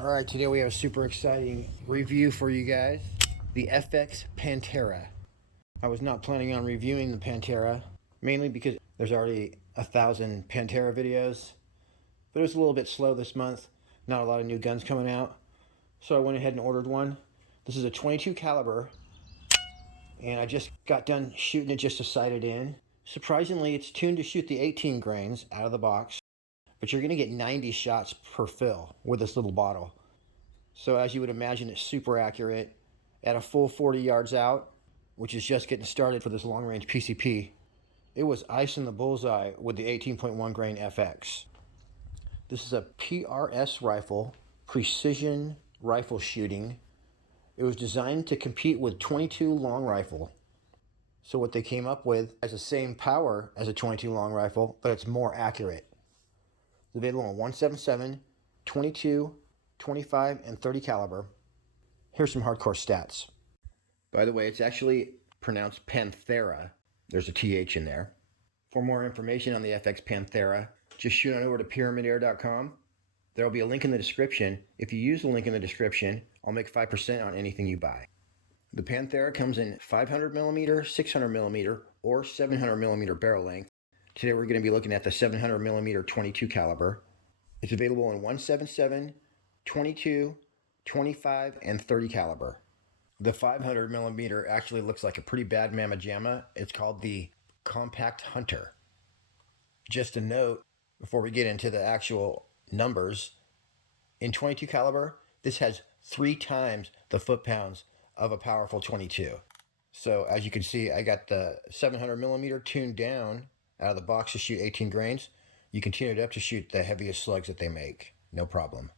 Alright, today we have a super exciting review for you guys. The FX Panthera. I was not planning on reviewing the Panthera, mainly because there's already 1,000 Panthera videos. But it was a little bit slow this month. Not a lot of new guns coming out. So I went ahead and ordered one. This is a 22 caliber. And I just got done shooting it just to sight it in. Surprisingly, it's tuned to shoot the 18 grains out of the box. But you're going to get 90 shots per fill with this little bottle. So as you would imagine, it's super accurate. At a full 40 yards out, which is just getting started for this long-range PCP, it was icing the bullseye with the 18.1 grain FX. This is a PRS rifle, precision rifle shooting. It was designed to compete with 22 long rifle. So what they came up with has the same power as a 22 long rifle, but it's more accurate. It's available on 177, 22, 25, and 30 caliber. Here's some hardcore stats. By the way, it's actually pronounced Panthera. There's a TH in there. For more information on the FX Panthera, just shoot on over to pyramidair.com. There will be a link in the description. If you use the link in the description, I'll make 5% on anything you buy. The Panthera comes in 500mm, 600mm, or 700mm barrel length. Today we're going to be looking at the 700mm 22 caliber. It's available in 177, 22, 25, and 30 caliber. The 500mm actually looks like a pretty bad mamma jamma. It's called the Compact Hunter. Just a note before we get into the actual numbers, in 22 caliber, this has 3 times the foot-pounds of a powerful 22. So as you can see, I got the 700mm tuned down out of the box to shoot 18 grains. You can tune it up to shoot the heaviest slugs that they make, no problem.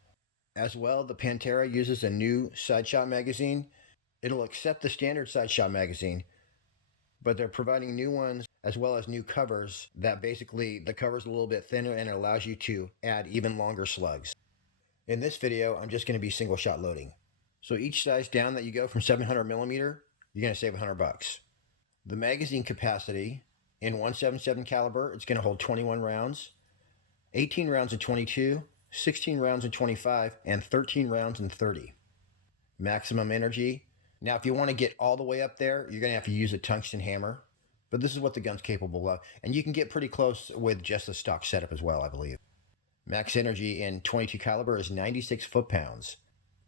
As well, the Panthera uses a new side shot magazine. It'll accept the standard side shot magazine, but they're providing new ones as well as new covers that basically the cover's a little bit thinner and it allows you to add even longer slugs. In this video, I'm just going to be single shot loading. So each size down that you go from 700mm, you're going to save $100. The magazine capacity in 177 caliber, it's going to hold 21 rounds, 18 rounds in 22, 16 rounds in 25, and 13 rounds in 30. Maximum energy. Now, if you want to get all the way up there, you're going to have to use a tungsten hammer, but this is what the gun's capable of. And you can get pretty close with just the stock setup as well, I believe. Max energy in 22 caliber is 96 foot-pounds,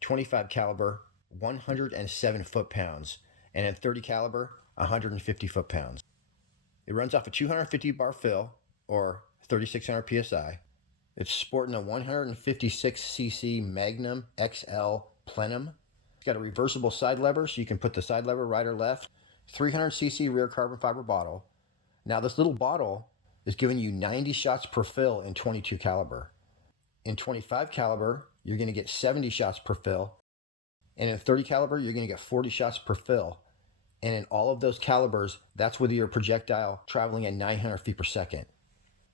25 caliber, 107 foot-pounds, and in 30 caliber, 150 foot-pounds. It runs off a 250 bar fill, or 3,600 PSI. It's sporting a 156cc Magnum XL Plenum. It's got a reversible side lever, so you can put the side lever right or left. 300cc rear carbon fiber bottle. Now this little bottle is giving you 90 shots per fill in 22 caliber. In 25 caliber, you're going to get 70 shots per fill. And in 30 caliber, you're going to get 40 shots per fill. And in all of those calibers, that's with your projectile traveling at 900 feet per second.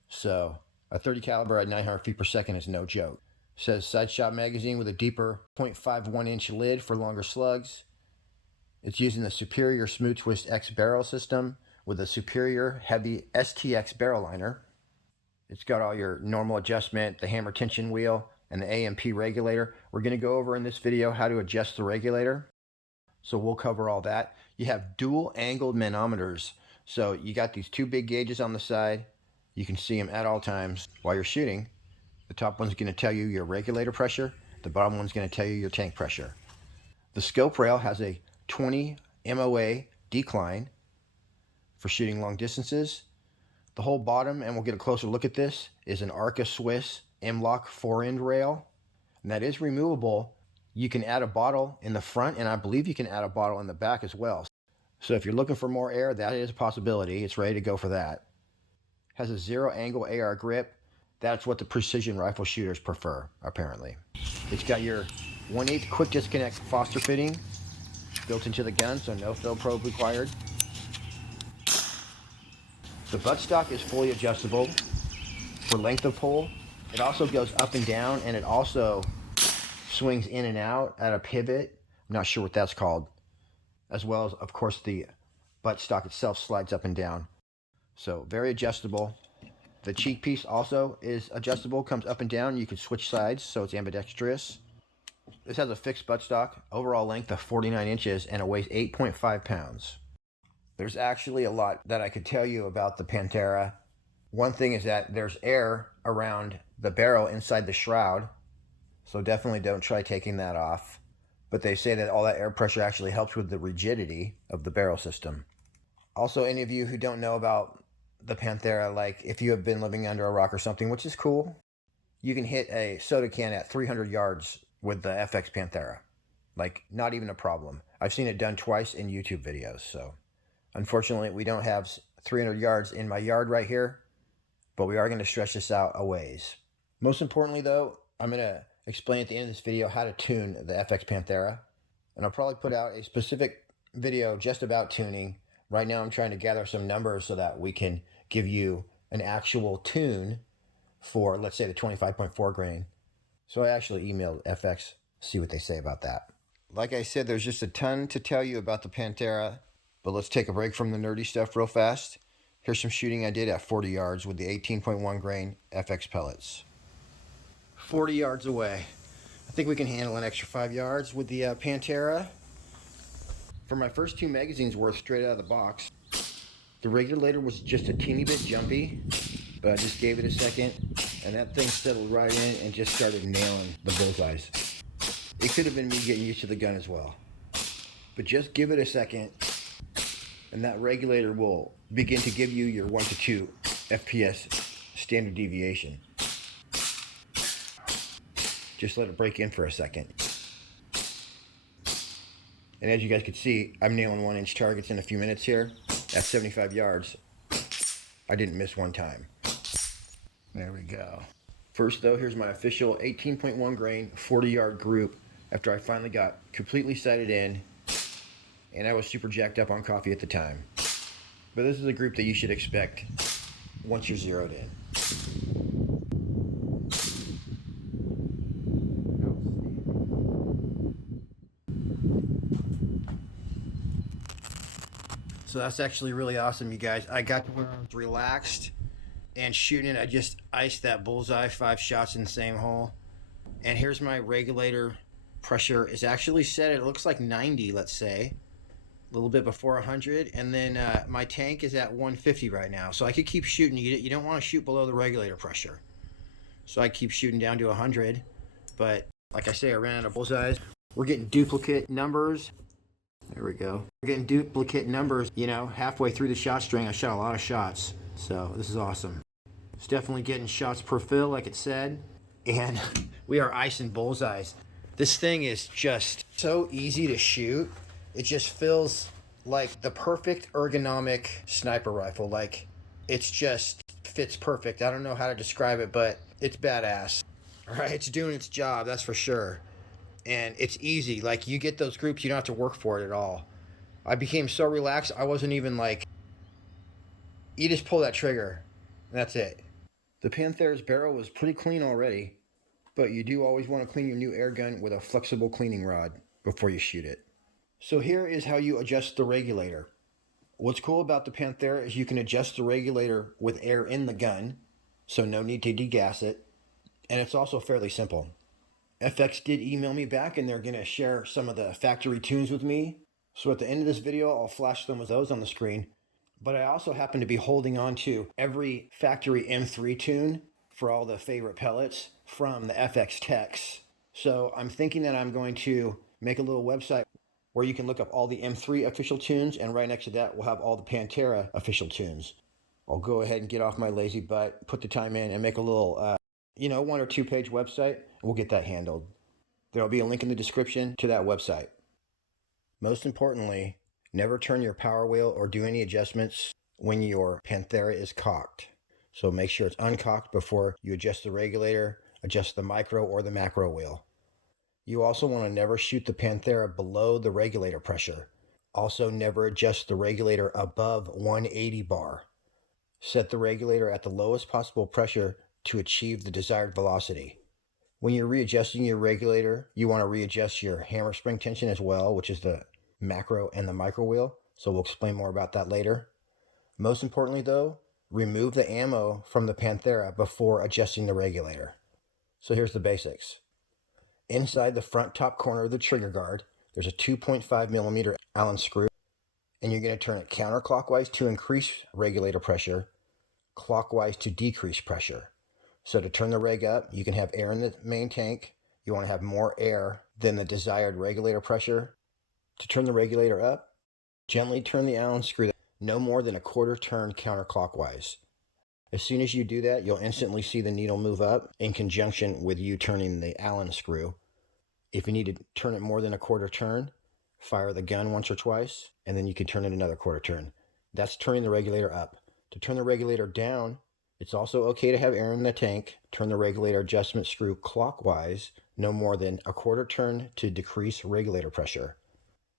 So a 30 caliber at 900 feet per second is no joke. It says side shot magazine with a deeper 0.51 inch lid for longer slugs. It's using the Superior Smooth Twist X barrel system with a Superior Heavy STX barrel liner. It's got all your normal adjustment, the hammer tension wheel, and the AMP regulator. We're going to go over in this video how to adjust the regulator. So we'll cover all that. You have dual angled manometers. So you got these 2 big gauges on the side. You can see them at all times while you're shooting. The top one's going to tell you your regulator pressure. The bottom one's going to tell you your tank pressure. The scope rail has a 20 MOA decline for shooting long distances. The whole bottom, and we'll get a closer look at this, is an Arca Swiss M-LOK 4-end rail. And that is removable. You can add a bottle in the front, and I believe you can add a bottle in the back as well. So if you're looking for more air, that is a possibility. It's ready to go for that. Has a 0-angle AR grip. That's what the precision rifle shooters prefer, apparently. It's got your 1/8 quick disconnect Foster fitting built into the gun, so no fill probe required. The buttstock is fully adjustable for length of pull. It also goes up and down, and it also swings in and out at a pivot. I'm not sure what that's called. As well as, of course, the buttstock itself slides up and down. So very adjustable. The cheek piece also is adjustable, comes up and down. You can switch sides, so it's ambidextrous. This has a fixed buttstock, overall length of 49 inches, and it weighs 8.5 pounds. There's actually a lot that I could tell you about the Panthera. One thing is that there's air around the barrel inside the shroud, so definitely don't try taking that off. But they say that all that air pressure actually helps with the rigidity of the barrel system. Also, any of you who don't know about the Panthera, like if you have been living under a rock or something, which is cool, you can hit a soda can at 300 yards with the FX Panthera. Like, not even a problem. I've seen it done twice in YouTube videos, so unfortunately we don't have 300 yards in my yard right here, but we are going to stretch this out a ways. Most importantly though, I'm going to explain at the end of this video how to tune the FX Panthera, and I'll probably put out a specific video just about tuning. Right now I'm trying to gather some numbers so that we can give you an actual tune for, let's say, the 25.4 grain. So I actually emailed FX, see what they say about that. Like I said, there's just a ton to tell you about the Panthera, but let's take a break from the nerdy stuff real fast. Here's some shooting I did at 40 yards with the 18.1 grain FX pellets. 40 yards away. I think we can handle an extra 5 yards with the Panthera. For my first 2 magazines worth straight out of the box, the regulator was just a teeny bit jumpy, but I just gave it a second, and that thing settled right in and just started nailing the bullseyes. It could have been me getting used to the gun as well. But just give it a second, and that regulator will begin to give you your 1 to 2 FPS standard deviation. Just let it break in for a second. And as you guys can see, I'm nailing 1-inch targets in a few minutes here. At 75 yards, I didn't miss one time. There we go. First though, here's my official 18.1 grain 40-yard group after I finally got completely sighted in, and I was super jacked up on coffee at the time. But this is a group that you should expect once you're zeroed in. So that's actually really awesome, you guys. I got to where I was relaxed and shooting it. I just iced that bullseye, 5 shots in the same hole. And here's my regulator pressure is actually set at, it looks like 90, let's say. A little bit before 100. And then my tank is at 150 right now. So I could keep shooting. You don't want to shoot below the regulator pressure. So I keep shooting down to 100. But like I say, I ran out of bullseyes. We're getting duplicate numbers. There we go. We're getting duplicate numbers, you know, halfway through the shot string. I shot a lot of shots, so this is awesome. It's definitely getting shots per fill, like it said, and we are icing bullseyes. This thing is just so easy to shoot. It just feels like the perfect ergonomic sniper rifle. Like, it's just fits perfect. I don't know how to describe it, but it's badass. All right, it's doing its job, that's for sure. And it's easy. Like, you get those groups, you don't have to work for it at all. I became so relaxed, I wasn't even like, you just pull that trigger, and that's it. The Panthera's barrel was pretty clean already, but you do always want to clean your new air gun with a flexible cleaning rod before you shoot it. So here is how you adjust the regulator. What's cool about the Panthera is you can adjust the regulator with air in the gun, so no need to degas it, and it's also fairly simple. FX did email me back, and they're going to share some of the factory tunes with me. So at the end of this video, I'll flash some of those on the screen. But I also happen to be holding on to every factory M3 tune for all the favorite pellets from the FX techs. So I'm thinking that I'm going to make a little website where you can look up all the M3 official tunes, and right next to that, we'll have all the Panthera official tunes. I'll go ahead and get off my lazy butt, put the time in, and make a little 1 or 2 page website. We'll get that handled. There'll be a link in the description to that website. Most importantly, never turn your power wheel or do any adjustments when your Panthera is cocked. So make sure it's uncocked before you adjust the regulator, adjust the micro or the macro wheel. You also want to never shoot the Panthera below the regulator pressure. Also, never adjust the regulator above 180 bar. Set the regulator at the lowest possible pressure to achieve the desired velocity. When you're readjusting your regulator, you want to readjust your hammer spring tension as well, which is the macro and the micro wheel. So we'll explain more about that later. Most importantly though, remove the ammo from the Panthera before adjusting the regulator. So here's the basics. inside the front top corner of the trigger guard, there's a 2.5 millimeter Allen screw, and you're going to turn it counterclockwise to increase regulator pressure, clockwise to decrease pressure. So to turn the reg up, you can have air in the main tank. You want to have more air than the desired regulator pressure. To turn the regulator up, gently turn the Allen screw no more than a quarter turn counterclockwise. As soon as you do that, you'll instantly see the needle move up in conjunction with you turning the Allen screw. If you need to turn it more than a quarter turn, fire the gun once or twice, and then you can turn it another quarter turn. That's turning the regulator up. To turn the regulator down, it's also okay to have air in the tank. Turn the regulator adjustment screw clockwise, no more than a quarter turn to decrease regulator pressure.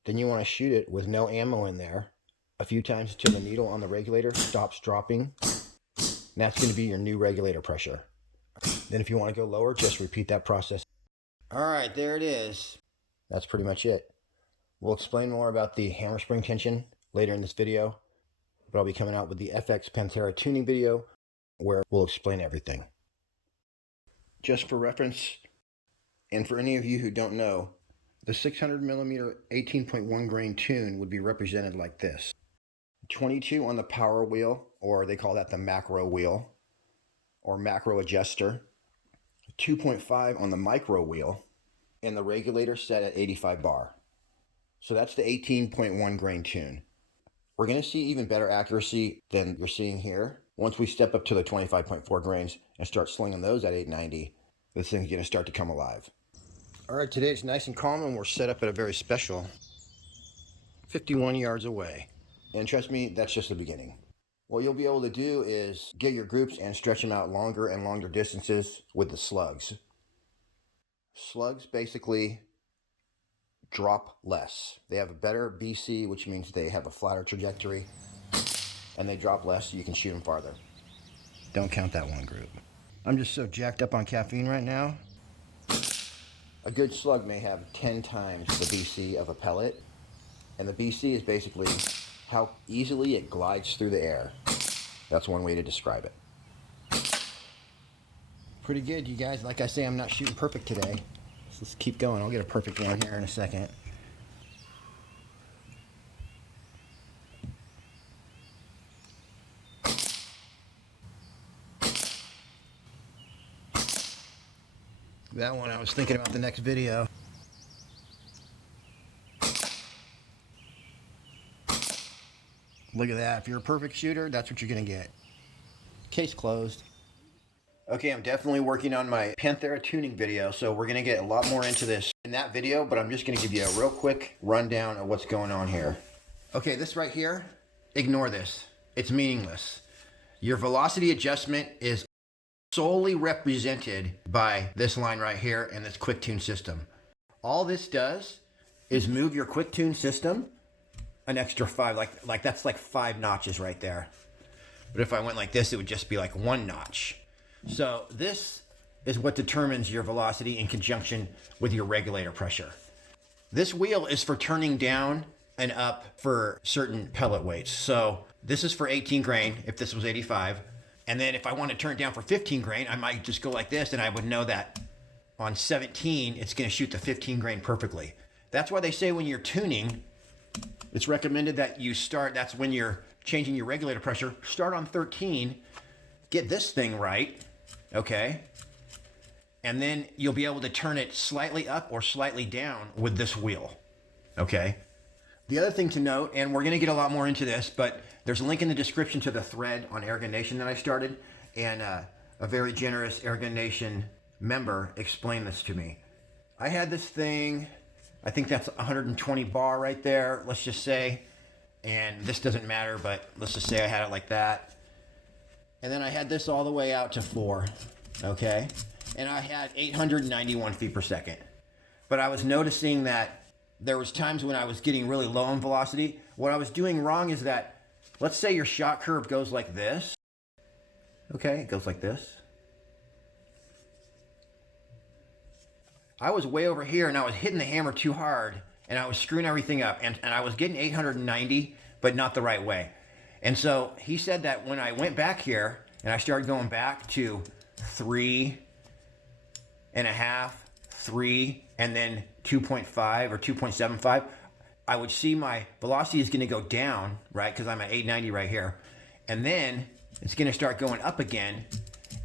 Then you want to shoot it with no ammo in there a few times until the needle on the regulator stops dropping. And that's going to be your new regulator pressure. Then if you want to go lower, just repeat that process. All right, there it is. That's pretty much it. We'll explain more about the hammer spring tension later in this video, but I'll be coming out with the FX Panthera tuning video where we'll explain everything. Just for reference, and for any of you who don't know, the 600 millimeter 18.1 grain tune would be represented like this. 22 on the power wheel, or they call that the macro wheel, or macro adjuster. 2.5 on the micro wheel, and the regulator set at 85 bar. So that's the 18.1 grain tune. We're going to see even better accuracy than you're seeing here. Once we step up to the 25.4 grains and start slinging those at 890, this thing's going to start to come alive. All right, today it's nice and calm, and we're set up at a very special 51 yards away. And trust me, that's just the beginning. What you'll be able to do is get your groups and stretch them out longer and longer distances with the slugs. Slugs basically drop less. They have a better BC, which means they have a flatter trajectory, and they drop less so you can shoot them farther. Don't count that one group. I'm just so jacked up on caffeine right now. A good slug may have 10 times the BC of a pellet, and the BC is basically how easily it glides through the air. That's one way to describe it. Pretty good, you guys. Like I say, I'm not shooting perfect today. So let's keep going. I'll get a perfect one here in a second. That one, I was thinking about the next video. Look at that. If you're a perfect shooter, that's what you're going to get. Case closed. Okay, I'm definitely working on my Panthera tuning video, so we're going to get a lot more into this in that video, but I'm just going to give you a real quick rundown of what's going on here. Okay, this right here, ignore this. It's meaningless. Your velocity adjustment is solely represented by this line right here and this quick tune system. All this does is move your quick tune system an extra 5, like that's like 5 notches right there. But if I went like this, it would just be like 1 notch. So this is what determines your velocity in conjunction with your regulator pressure. This wheel is for turning down and up for certain pellet weights. So this is for 18 grain if this was 85. And then if I want to turn it down for 15 grain, I might just go like this, and I would know that on 17, it's going to shoot the 15 grain perfectly. That's why they say when you're tuning, it's recommended that you start, that's when you're changing your regulator pressure, start on 13, get this thing right, okay? And then you'll be able to turn it slightly up or slightly down with this wheel, okay? The other thing to note, and we're gonna get a lot more into this, but there's a link in the description to the thread on Airgun Nation that I started, and a very generous Airgun Nation member explained this to me. I had this thing, I think that's 120 bar right there, let's just say, and this doesn't matter, but let's just say I had it like that. And then I had this all the way out to 4, okay? And I had 891 feet per second. But I was noticing that there was times when I was getting really low on velocity. What I was doing wrong is that, let's say your shot curve goes like this. Okay, it goes like this. I was way over here and I was hitting the hammer too hard and I was screwing everything up, and I was getting 890, but not the right way. And so he said that when I went back here and I started going back to 3.5, 3 and then 2.5 or 2.75, I would see my velocity is going to go down, right? Because I'm at 890 right here. And then it's going to start going up again.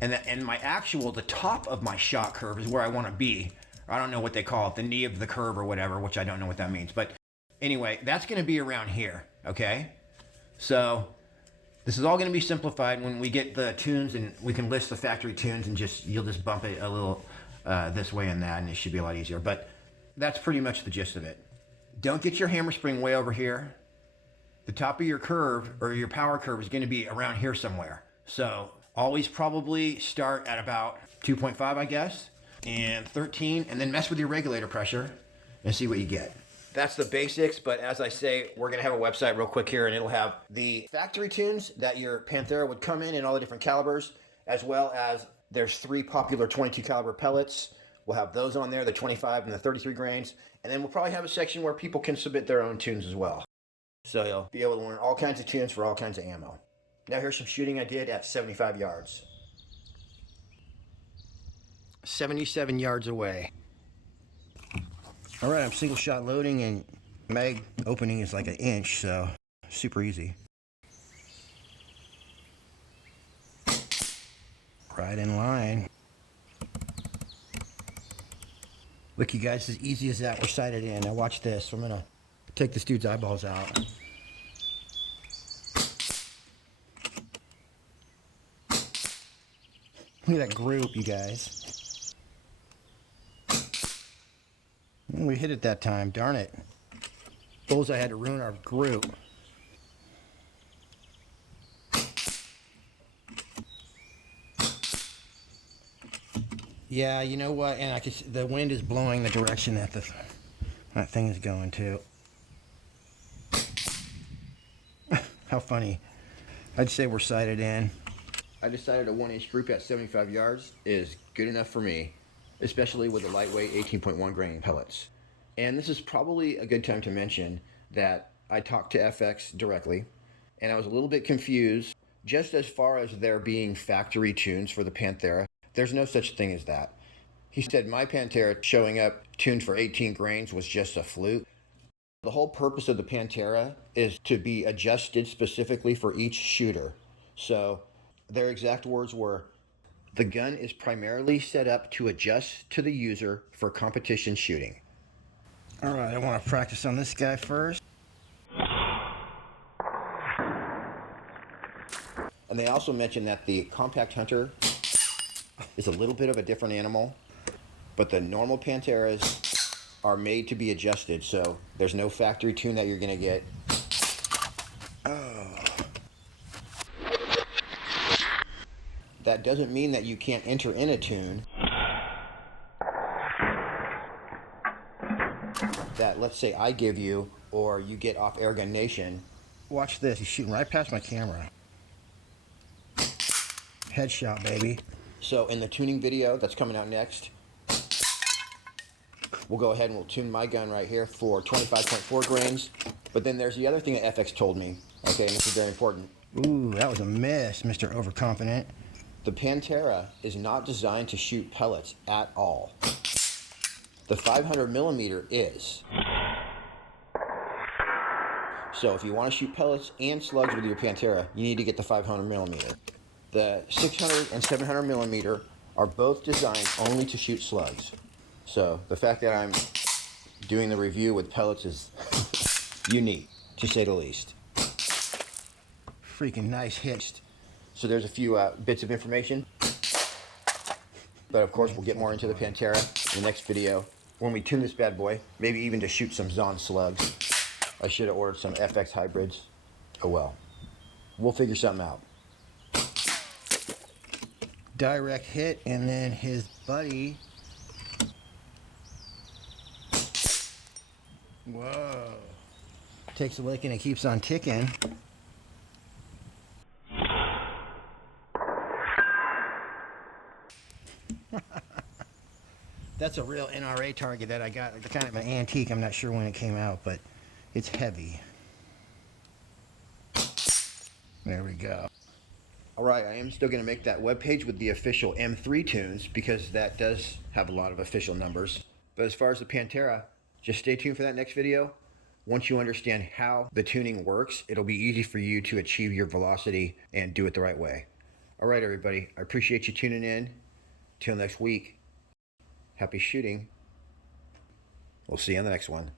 And my actual, the top of my shot curve is where I want to be. I don't know what they call it, the knee of the curve or whatever, which I don't know what that means. But anyway, that's going to be around here, okay? So this is all going to be simplified when we get the tunes, and we can list the factory tunes, and you'll just bump it a little this way and that, and it should be a lot easier. But that's pretty much the gist of it. Don't get your hammer spring way over here. The top of your curve or your power curve is going to be around here somewhere. So always probably start at about 2.5, I guess, and 13, and then mess with your regulator pressure and see what you get. That's the basics, but as I say, we're going to have a website real quick here, and it'll have the factory tunes that your Panthera would come in all the different calibers, as well as there's 3 popular 22 caliber pellets. We'll have those on there, the 25 and the 33 grains, and then we'll probably have a section where people can submit their own tunes as well. So you'll be able to learn all kinds of tunes for all kinds of ammo. Now here's some shooting I did at 75 yards. 77 yards away. All right, I'm single shot loading, and mag opening is like 1 inch, so super easy. Right in line. Look, you guys, as easy as that, we're sighted in. Now watch this. I'm gonna take this dude's eyeballs out. Look at that group, you guys. We hit it that time, darn it. Bullseye had to ruin our group. Yeah, you know what? And the wind is blowing the direction that that thing is going to. How funny. I'd say we're sighted in. I decided a 1-inch group at 75 yards is good enough for me, especially with the lightweight 18.1 grain pellets. And this is probably a good time to mention that I talked to FX directly, and I was a little bit confused. Just as far as there being factory tunes for the Panthera, there's no such thing as that. He said my Panthera showing up tuned for 18 grains was just a fluke. The whole purpose of the Panthera is to be adjusted specifically for each shooter. So their exact words were, the gun is primarily set up to adjust to the user for competition shooting. All right, I want to practice on this guy first. And they also mentioned that the compact hunter is a little bit of a different animal, but the normal Pantheras are made to be adjusted, so there's no factory tune that you're going to get. Oh. That doesn't mean that you can't enter in a tune that, let's say, I give you, or you get off Airgun Nation. Watch this, he's shooting right past my camera. Headshot, baby. So in the tuning video that's coming out next, we'll go ahead and we'll tune my gun right here for 25.4 grains. But then there's the other thing that FX told me, okay, and this is very important. Ooh, that was a miss, Mr. Overconfident. The Panthera is not designed to shoot pellets at all. The 500 millimeter is. So if you want to shoot pellets and slugs with your Panthera, you need to get the 500 millimeter. The 600 and 700 millimeter are both designed only to shoot slugs. So the fact that I'm doing the review with pellets is unique, to say the least. Freaking nice hit. So there's a few bits of information. But of course, we'll get more into the Panthera in the next video when we tune this bad boy, maybe even to shoot some Zon slugs. I should have ordered some FX hybrids. Oh well. We'll figure something out. Direct hit, and then his buddy. Whoa. Takes a lick and it keeps on ticking. That's a real NRA target that I got. It's kind of an antique. I'm not sure when it came out, but it's heavy. There we go. All right, I am still going to make that webpage with the official M3 tunes because that does have a lot of official numbers. But as far as the Panthera, just stay tuned for that next video. Once you understand how the tuning works, it'll be easy for you to achieve your velocity and do it the right way. All right, everybody, I appreciate you tuning in. Till next week, happy shooting. We'll see you on the next one.